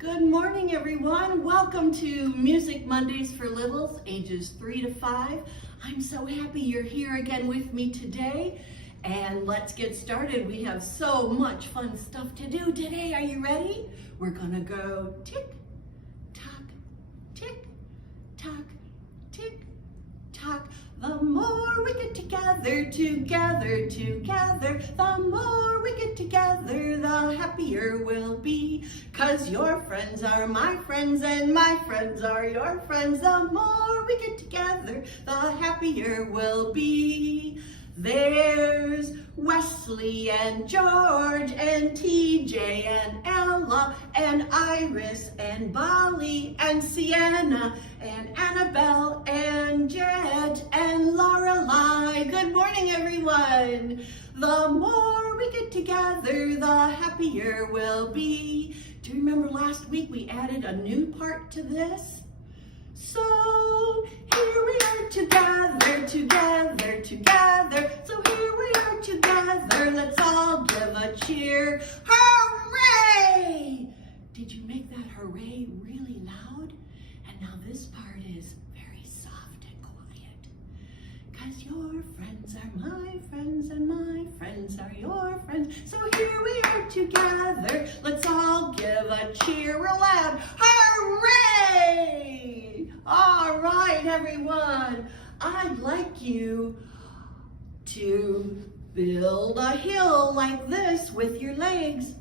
Good morning, everyone. Welcome to Music Mondays for Littles, ages 3 to 5. I'm so happy you're here again with me today. And let's get started. We have so much fun stuff to do today. Are you ready? We're gonna go tick, tock, tick, tock, tick, tock. The more we get together, the more we get together, the happier we'll be. 'Cause your friends are my friends and my friends are your friends. The more we get together, the happier we'll be. There's Wesley and George and TJ and Ella and Iris and Bolly and Sienna and Annabelle and Jet and Lorelei. Good morning, everyone. The more we get together, the happier we'll be. Do you remember last week we added a new part to this? So here we are together. So here we are together. Let's all give a cheer. Hooray! Did you make that hooray really loud? And now this part is very soft and quiet. 'Cause your friends are my friends and my friends are your friends. So here we are together. Let's all give a cheer real loud. Hooray! All right, everyone. I'd like you to build a hill like this with your legs.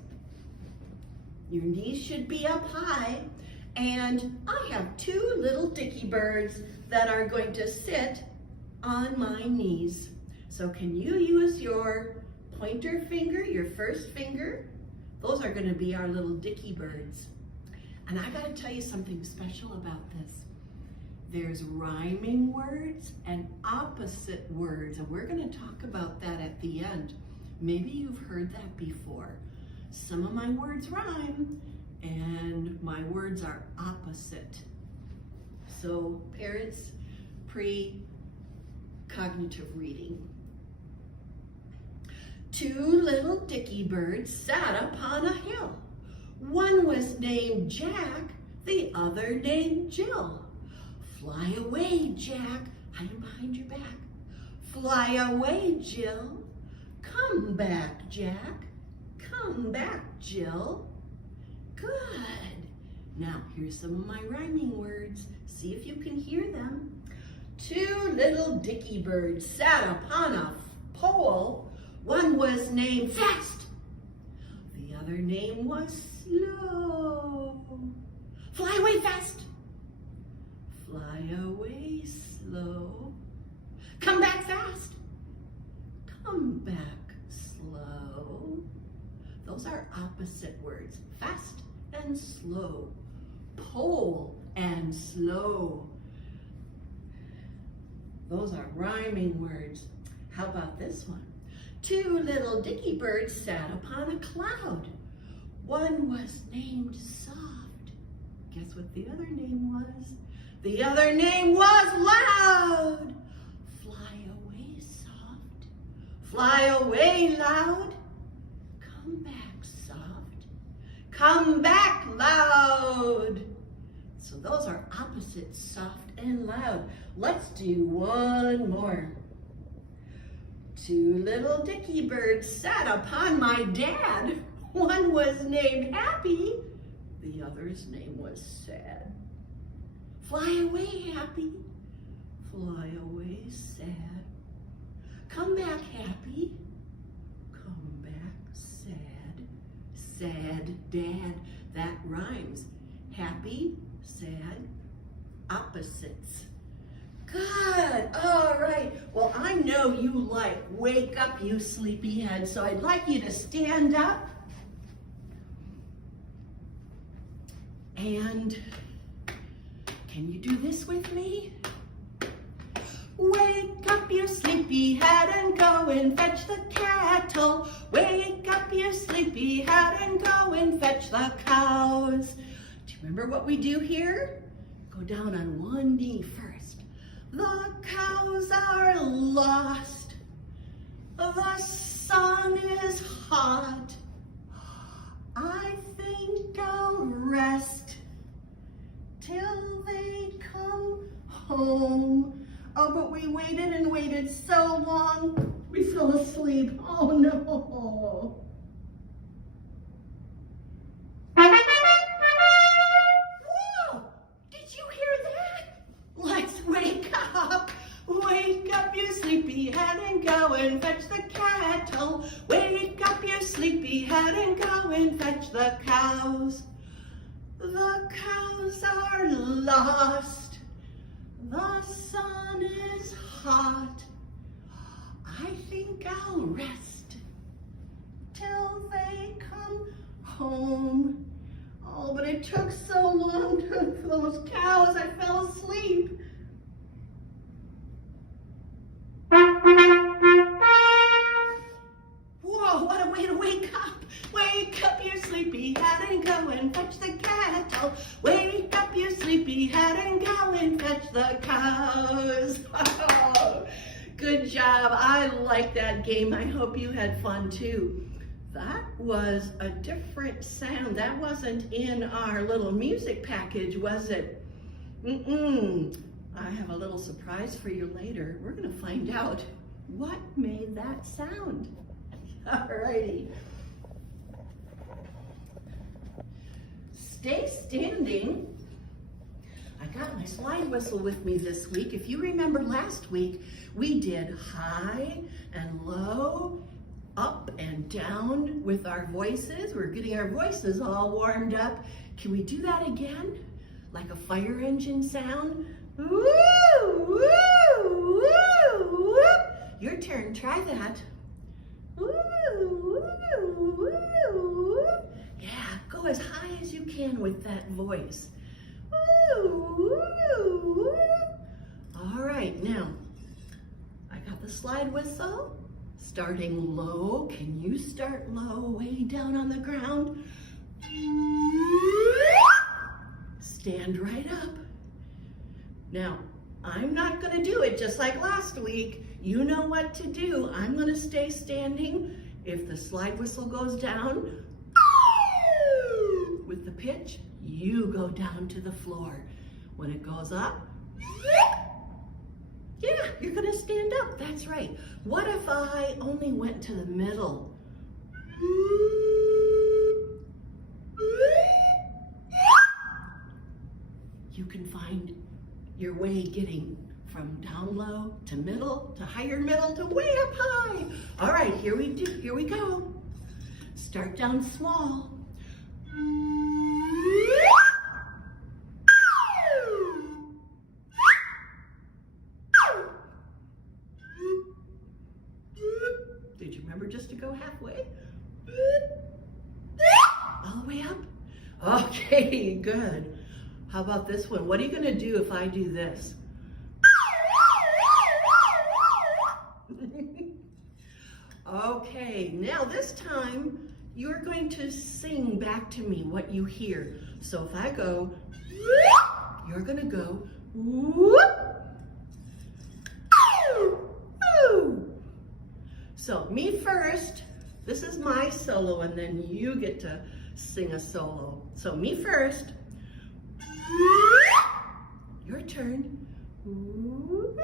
Your knees should be up high. And I have two little dicky birds that are going to sit on my knees. So can you use your pointer finger, your first finger? Those are going to be our little dicky birds. And I got to tell you something special about this. There's rhyming words and opposite words, and we're going to talk about that at the end. Maybe you've heard that before. Some of my words rhyme, and my words are opposite. So parents, pre-cognitive reading. Two little dicky birds sat upon a hill. One was named Jack, the other named Jill. Fly away, Jack, hiding behind your back. Fly away, Jill. Come back, Jack. Come back, Jill. Good. Now, here's some of my rhyming words. See if you can hear them. Two little dicky birds sat upon a pole. One was named Fast. The other name was Slow. Fly away fast. Fly away slow. Come back fast. Come back slow. Those are opposite words. Fast and slow. Pole and slow. Those are rhyming words. How about this one? Two little dicky birds sat upon a cloud. One was named Soft. Guess what the other name was? The other name was Loud. Fly away, soft. Fly away, loud. Come back, soft. Come back, loud. So those are opposites, soft and loud. Let's do one more. Two little dicky birds sat upon my dad. One was named Happy. The other's name was Sad. Fly away, Happy. Fly away, Sad. Come back, Happy. Come back, Sad. Sad Dad. That rhymes. Happy, sad, opposites. Good. All right. Well, I know you like wake up, you sleepyhead, so I'd like you to stand up. And can you do this with me? Wake up, you sleepyhead, and go and fetch the kettle. Wake up, you sleepyhead, and go and fetch the cows. Do you remember what we do here? Go down on one knee first. The cows are lost. The sun is hot. I think I'll rest till they come home. Oh, but we waited and waited so long, we fell asleep. Oh no. Whoa! Did you hear that? Let's wake up. Wake up, you sleepyhead, and go and fetch the cattle. Wake up, you sleepyhead, and go and fetch the cows. The cows are lost. The sun is hot. I think I'll rest till they come home. Oh, but it took so long for those cows, I fell asleep. Whoa, what a way to wake up. Wake up, you sleepyhead, and go and fetch the cattle. Wake up, you sleepyhead, and go and fetch the cows. Oh, good job. I like that game. I hope you had fun too. That was a different sound. That wasn't in our little music package, was it? I have a little surprise for you later. We're going to find out what made that sound. Alrighty. Stay standing. I got my slide whistle with me this week. If you remember last week, we did high and low, up and down with our voices. We're getting our voices all warmed up. Can we do that again? Like a fire engine sound? Woo, woo, woo, woo. Your turn, try that. Woo, woo, woo. Yeah, go as high as you can with that voice. Woo, woo, woo. All right, now, I got the slide whistle. Starting low. Can you start low, way down on the ground? Stand right up. Now, I'm not going to do it just like last week. You know what to do. I'm going to stay standing. If the slide whistle goes down, with the pitch, you go down to the floor. When it goes up, yeah, you're going to stand up. That's right. What if I only went to the middle? You can find your way getting from down low to middle to higher middle to way up high. All right, here we go. Start down small. Did you remember just to go halfway? All the way up? Okay, good. How about this one? What are you going to do if I do this? Okay, now this time you're going to sing back to me what you hear. So if I go, you're going to go, whoop. So me first, this is my solo, and then you get to sing a solo. So me first. Your turn. Good.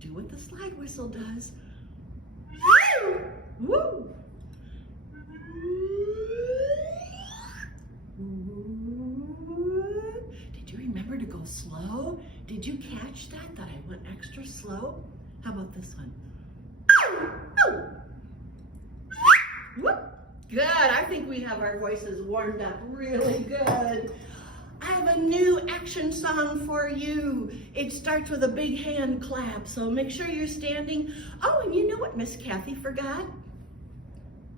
Do what the slide whistle does. Woo. Did you remember to go slow? Did you catch that I went extra slow? How about this one? Good. I think we have our voices warmed up really good. I have a new action song for you. It starts with a big hand clap, so make sure you're standing. Oh, and you know what Miss Kathy forgot?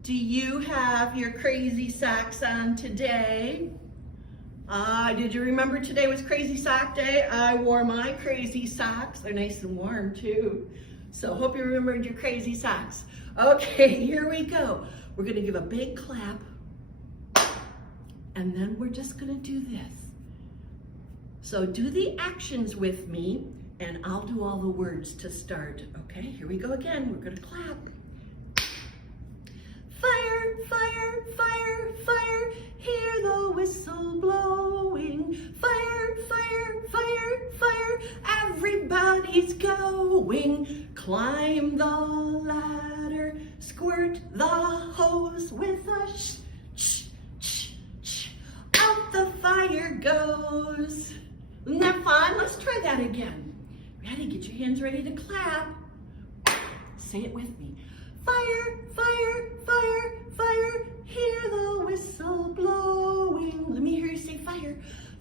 Do you have your crazy socks on today? Did you remember today was Crazy Sock Day? I wore my crazy socks. They're nice and warm too. So hope you remembered your crazy socks. Okay, here we go. We're gonna give a big clap, and then we're just gonna do this. So do the actions with me, and I'll do all the words to start. Okay, here we go again. We're gonna clap. Fire, fire, fire, fire, hear the whistle blowing. Fire, fire, fire, fire, everybody's going. Climb the ladder, squirt the hose with a sh, sh, sh, sh. Out the fire goes. Isn't that fun? Let's try that again. Ready? Get your hands ready to clap. Say it with me. Fire, fire, fire, fire, hear the whistle blowing. Let me hear you say fire.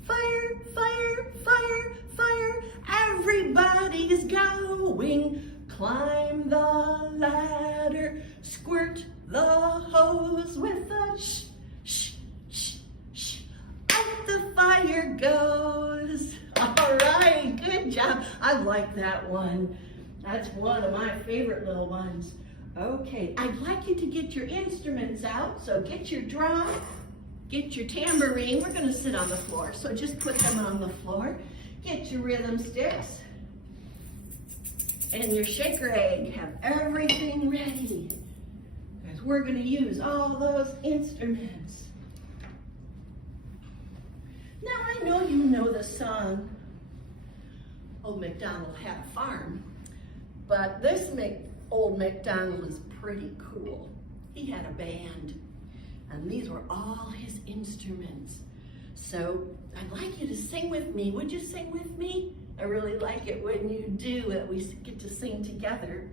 Fire, fire, fire, fire, everybody's going. Climb the ladder, squirt the hose with a sh, sh, sh, sh. Out the fire goes. All right, good job. I like that one. That's one of my favorite little ones. Okay, I'd like you to get your instruments out. So get your drum, get your tambourine. We're gonna sit on the floor, so just put them on the floor. Get your rhythm sticks and your shaker egg. Have everything ready, because we're gonna use all those instruments. Now I know you know the song, Old Macdonald Had a Farm, but this Old Macdonald is pretty cool. He had a band, and these were all his instruments. So I'd like you to sing with me. Would you sing with me? I really like it when you do it. We get to sing together.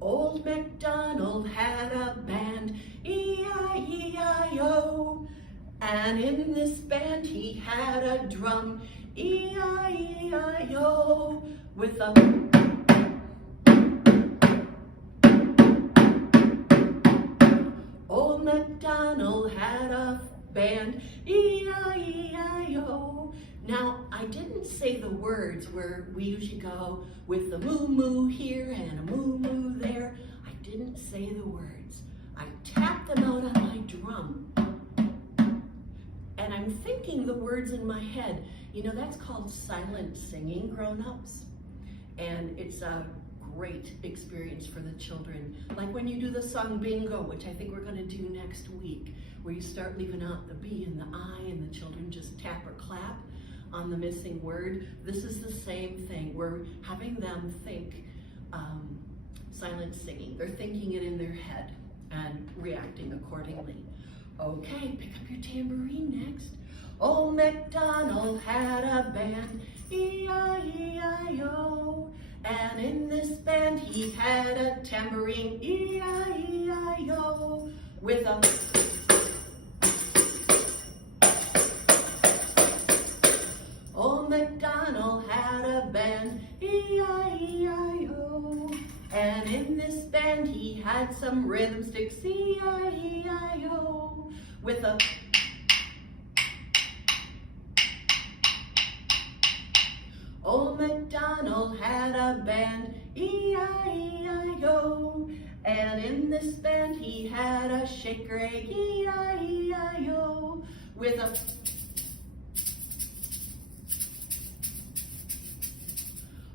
Old Macdonald had a band, E-I-E-I-O. And in this band he had a drum, E-I-E-I-O, with a Old Macdonald had a band, E-I-E-I-O. Now, I didn't say the words where we usually go with the moo-moo here and a moo-moo there. I didn't say the words. I tapped them out on my drum. And I'm thinking the words in my head. You know, that's called silent singing, grown-ups. And it's a great experience for the children. Like when you do the song bingo, which I think we're gonna do next week, where you start leaving out the B and the I and the children just tap or clap on the missing word. This is the same thing. We're having them think silent singing. They're thinking it in their head and reacting accordingly. Okay, pick up your tambourine next. Old Macdonald had a band, E-I-E-I-O. And in this band he had a tambourine, E-I-E-I-O, with a Old Macdonald had a band, E-I-E-I-O. And in this band he had some rhythm sticks, E-I-E-I-O, with a Old Macdonald had a band, E-I-E-I-O. And in this band he had a shaker egg, E-I-E-I-O, with a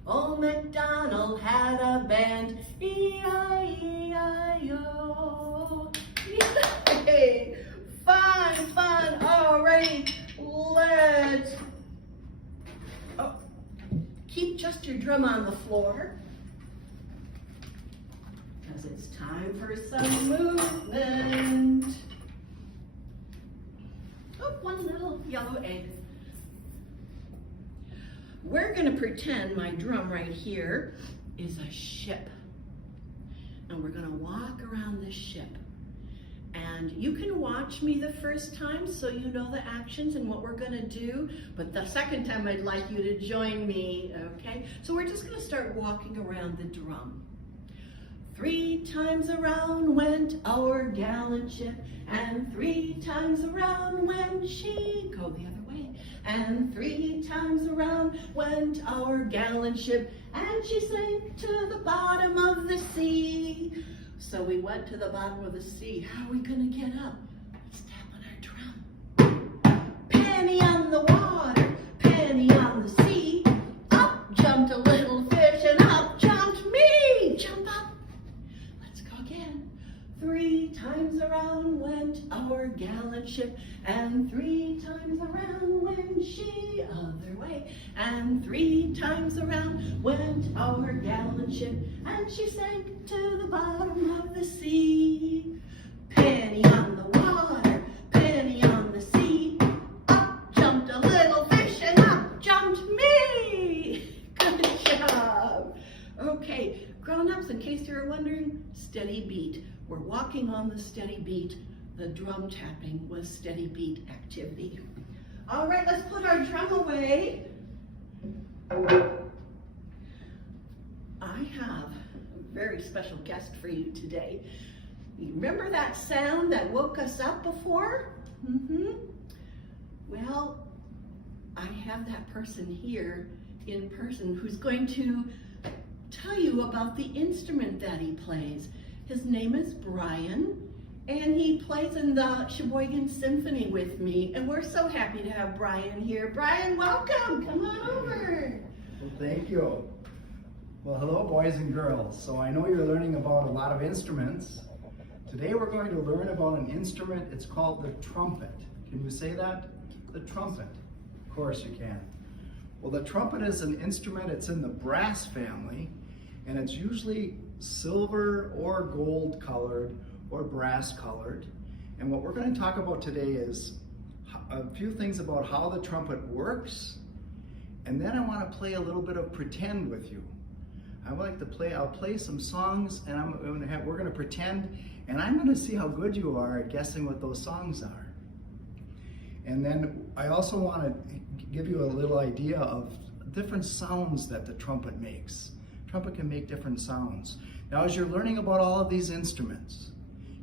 Old Macdonald had a band, E-I-E-I-O. Yay! Fun, fun. All right, let's keep just your drum on the floor, because it's time for some movement. Oh, one little yellow egg. We're going to pretend my drum right here is a ship. And we're going to walk around the ship. And you can watch me the first time so you know the actions and what we're going to do. But the second time I'd like you to join me, okay? So we're just going to start walking around the drum. 3 times around went our gallant ship, and 3 times around went she. Go the other way. And 3 times around went our gallant ship, and she sank to the bottom of the sea. So we went to the bottom of the sea. How are we gonna get up? Let's tap on our drum. Penny on the water, penny on the sea. Up jumped jumped a little fish and up jumped me. Jump up. Let's go again. 3 times around went our gallant ship, and 3 times around went she other way, and 3 times around went our gallant ship, and she sank to the bottom of the sea. Penny on the water, penny on the sea, up jumped a little fish and up jumped me. Good job. Okay, grown-ups, in case you were wondering, steady beat. We're walking on the steady beat. The drum tapping was steady beat activity. All right, let's put our drum away. I have a very special guest for you today. You remember that sound that woke us up before? Well, I have that person here in person who's going to tell you about the instrument that he plays. His name is Brian, and he plays in the Sheboygan Symphony with me, and we're so happy to have Brian here. Brian, welcome. Come on over. Well, thank you. Well, hello, boys and girls. So I know you're learning about a lot of instruments. Today we're going to learn about an instrument. It's called the trumpet. Can you say that? The trumpet. Of course you can. Well, the trumpet is an instrument. It's in the brass family, and it's usually silver or gold colored or brass colored. And what we're going to talk about today is a few things about how the trumpet works, and then I want to play a little bit of pretend with you. I'll play some songs, and we're going to pretend, and I'm going to see how good you are at guessing what those songs are. And then I also want to give you a little idea of different sounds that the trumpet makes. Trumpet can make different sounds. Now, as you're learning about all of these instruments,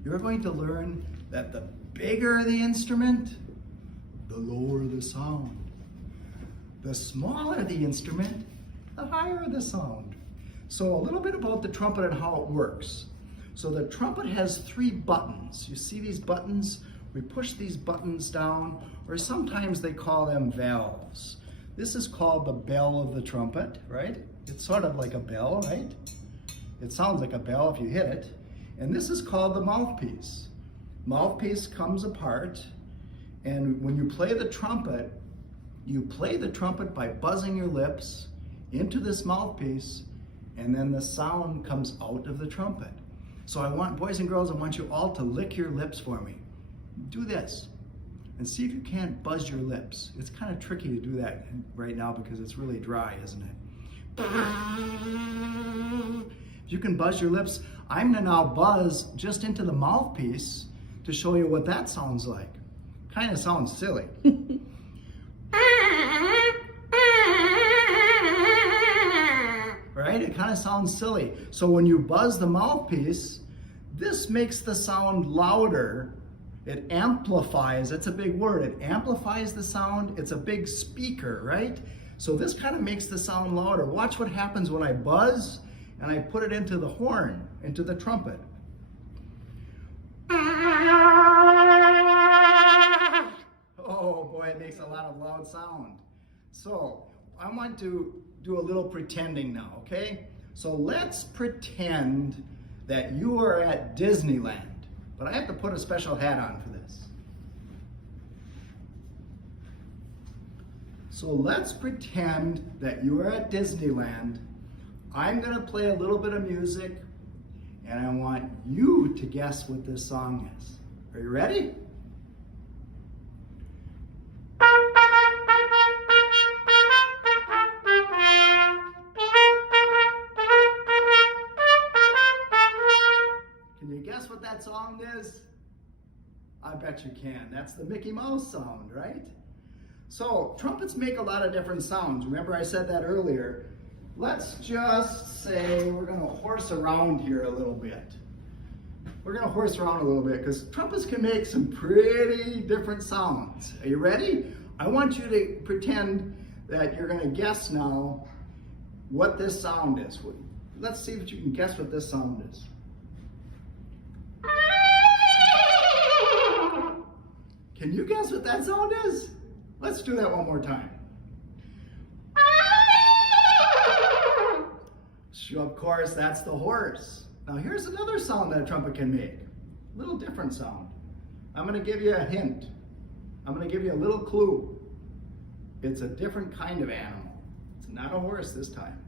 you're going to learn that the bigger the instrument, the lower the sound. The smaller the instrument, the higher the sound. So a little bit about the trumpet and how it works. So the trumpet has 3 buttons. You see these buttons? We push these buttons down, or sometimes they call them valves. This is called the bell of the trumpet, right? It's sort of like a bell, right? It sounds like a bell if you hit it. And this is called the mouthpiece. Mouthpiece comes apart, and when you play the trumpet by buzzing your lips into this mouthpiece, and then the sound comes out of the trumpet. So I want, boys and girls, I want you all to lick your lips for me. Do this, and see if you can't buzz your lips. It's kind of tricky to do that right now because it's really dry, isn't it? If you can buzz your lips, I'm gonna now buzz just into the mouthpiece to show you what that sounds like. Kind of sounds silly. Right? It kind of sounds silly. So when you buzz the mouthpiece, this makes the sound louder. It amplifies, that's a big word. It amplifies the sound. It's a big speaker, right? So this kind of makes the sound louder. Watch what happens when I buzz and I put it into the horn, into the trumpet. Oh boy, it makes a lot of loud sound. So I want to do a little pretending now, okay? So let's pretend that you are at Disneyland, but I have to put a special hat on for this. So let's pretend that you are at Disneyland. I'm gonna play a little bit of music, and I want you to guess what this song is. Are you ready? Can you guess what that song is? I bet you can. That's the Mickey Mouse sound, right? So trumpets make a lot of different sounds. Remember I said that earlier. Let's just say we're gonna horse around here a little bit. We're gonna horse around a little bit because trumpets can make some pretty different sounds. Are you ready? I want you to pretend that you're gonna guess now what this sound is. Let's see if you can guess what this sound is. Can you guess what that sound is? Let's do that one more time. Of course, that's the horse. Now here's another sound that a trumpet can make. A little different sound. I'm going to give you a hint. I'm going to give you a little clue. It's a different kind of animal. It's not a horse this time.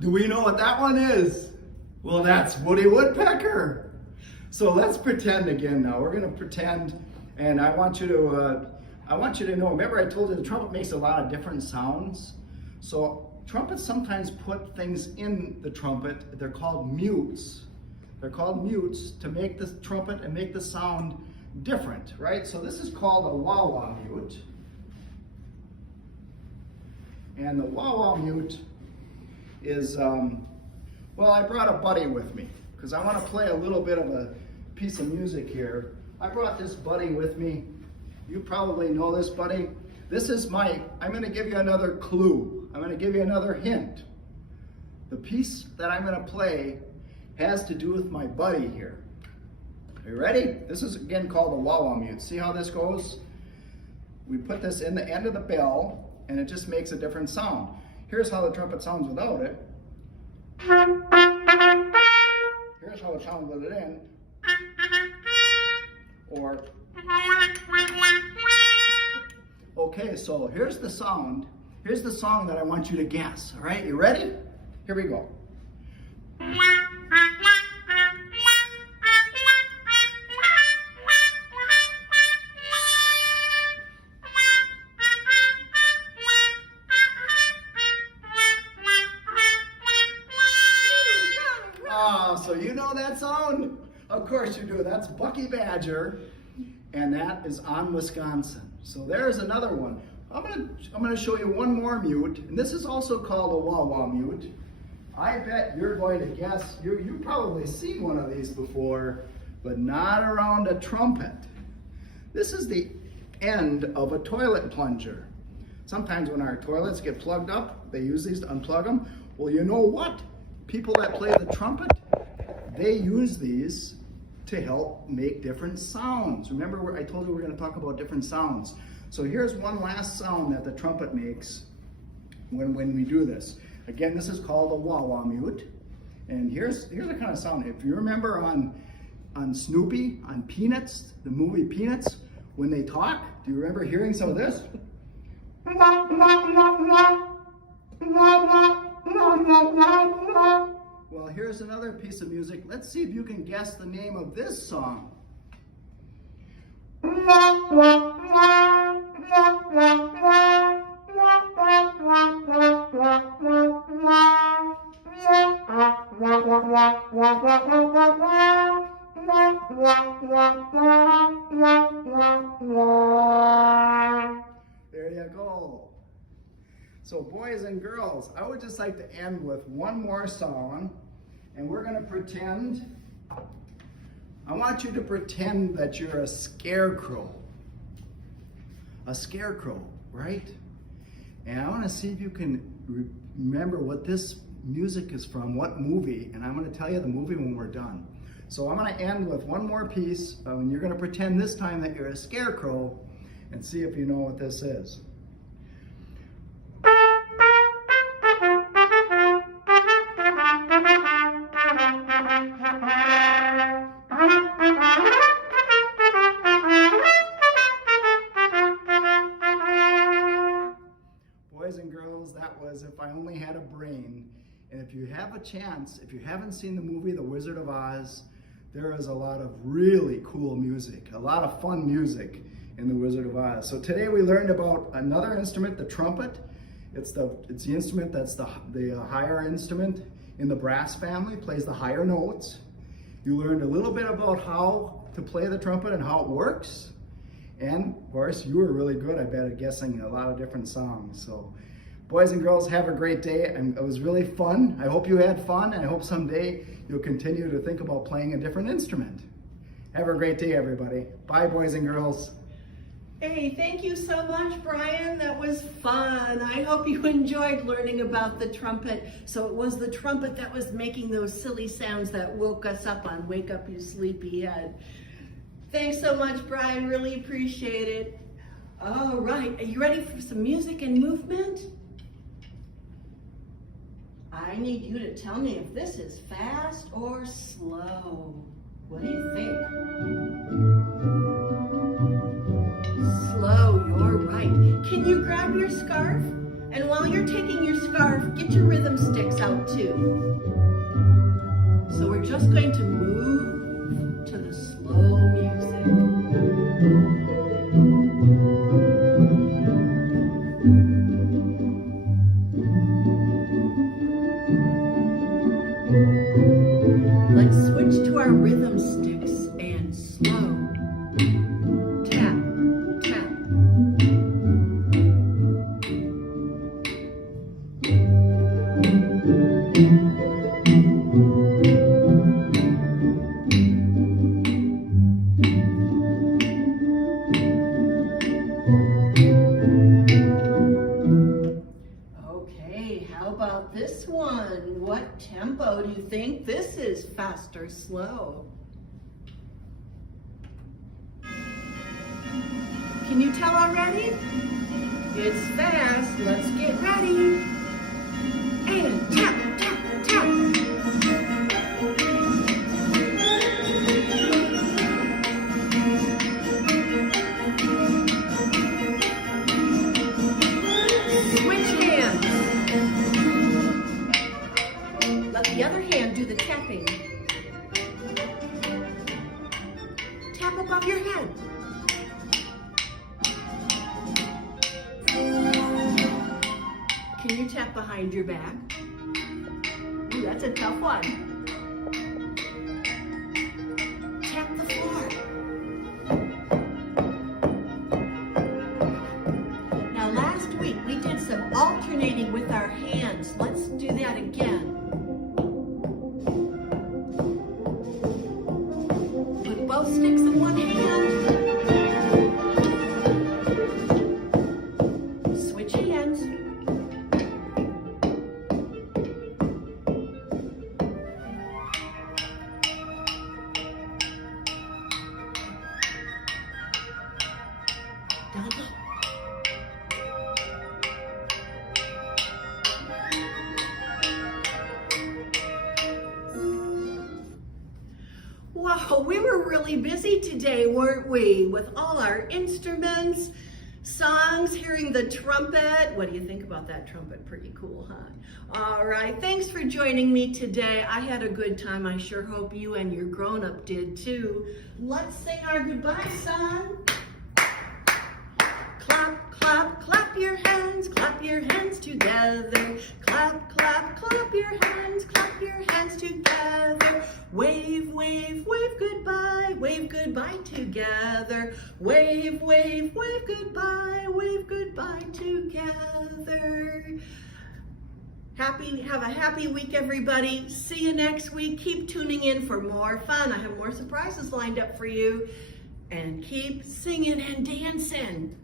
Do we know what that one is? Well, that's Woody Woodpecker. So let's pretend again now. We're going to pretend, and I want you to know, remember I told you the trumpet makes a lot of different sounds. So trumpets sometimes put things in the trumpet. They're called mutes. They're called mutes to make the trumpet and make the sound different, right? So this is called a wah-wah mute. And the wah-wah mute is, well, I brought a buddy with me because I want to play a little bit of a piece of music here. I brought this buddy with me. You probably know this buddy. This is I'm going to give you another clue. I'm going to give you another hint. The piece that I'm going to play has to do with my buddy here. Are you ready? This is again called a wah-wah mute. See how this goes? We put this in the end of the bell and it just makes a different sound. Here's how the trumpet sounds without it. Here's how it sounds with it in. Or, okay, so here's the sound. Here's the song that I want you to guess. All right, you ready? Here we go. So you know that sound? Of course you do. That's Bucky Badger, and that is on Wisconsin. So there's another one. I'm gonna show you one more mute, and this is also called a wah-wah mute. I bet you're going to guess. You've probably seen one of these before, but not around a trumpet. This is the end of a toilet plunger. Sometimes when our toilets get plugged up, they use these to unplug them. Well, you know what? People that play the trumpet, they use these to help make different sounds. Remember, I told you we're going to talk about different sounds. So here's one last sound that the trumpet makes when we do this. Again, this is called a wah-wah mute. And here's the kind of sound. If you remember on Snoopy, on Peanuts, the movie Peanuts, when they talk, do you remember hearing some of this? Well, here's another piece of music. Let's see if you can guess the name of this song. There you go. So boys and girls, I would just like to end with one more song, and we're going to pretend, I want you to pretend that you're a scarecrow. A scarecrow, right? And I want to see if you can remember what this music is from, what movie, and I'm going to tell you the movie when we're done. So I'm going to end with one more piece, and you're going to pretend this time that you're a scarecrow and see if you know what this is. Boys and girls, that was If I Only Had a Brain. And if you have a chance, if you haven't seen the movie The Wizard of Oz, there is a lot of really cool music, a lot of fun music in The Wizard of Oz. So today we learned about another instrument, the trumpet. It's the instrument that's the higher instrument in the brass family, plays the higher notes. You learned a little bit about how to play the trumpet and how it works. And of course, you were really good, I bet, at guessing a lot of different songs. So boys and girls, have a great day. It was really fun. I hope you had fun, and I hope someday you'll continue to think about playing a different instrument. Have a great day, everybody. Bye, boys and girls. Hey, thank you so much, Brian. That was fun. I hope you enjoyed learning about the trumpet. So it was the trumpet that was making those silly sounds that woke us up on Wake Up You Sleepyhead. Thanks so much, Brian. Really appreciate it. All right, are you ready for some music and movement? I need you to tell me if this is fast or slow. What do you think? Slow, you're right. Can you grab your scarf? And while you're taking your scarf, get your rhythm sticks out too. So we're just going to move to the slow music. Let's switch to our rhythm sticks and slow. Tap, tap. Okay, how about this one? What tempo do you think? This is fast or slow? Can you tell already? It's fast. Let's get ready. And tap, tap, tap. Switch hands. Let the other hand do the tapping. Tap above your head. Can you tap behind your back? Ooh, that's a tough one. Tap the floor. Now last week we did some alternating with our hands. Let's do that again. Put both sticks in one hand. Switch hands. Wow, we were really busy today, weren't we? With all our instruments, songs, hearing the trumpet. What do you think about that trumpet? Pretty cool, huh? All right, thanks for joining me today. I had a good time. I sure hope you and your grown-up did too. Let's sing our goodbye song. Clap, clap, clap your hands together. Clap, clap, clap your hands together. Wave, wave, wave goodbye together. Wave, wave, wave goodbye together. Have a happy week, everybody. See you next week. Keep tuning in for more fun. I have more surprises lined up for you. And keep singing and dancing.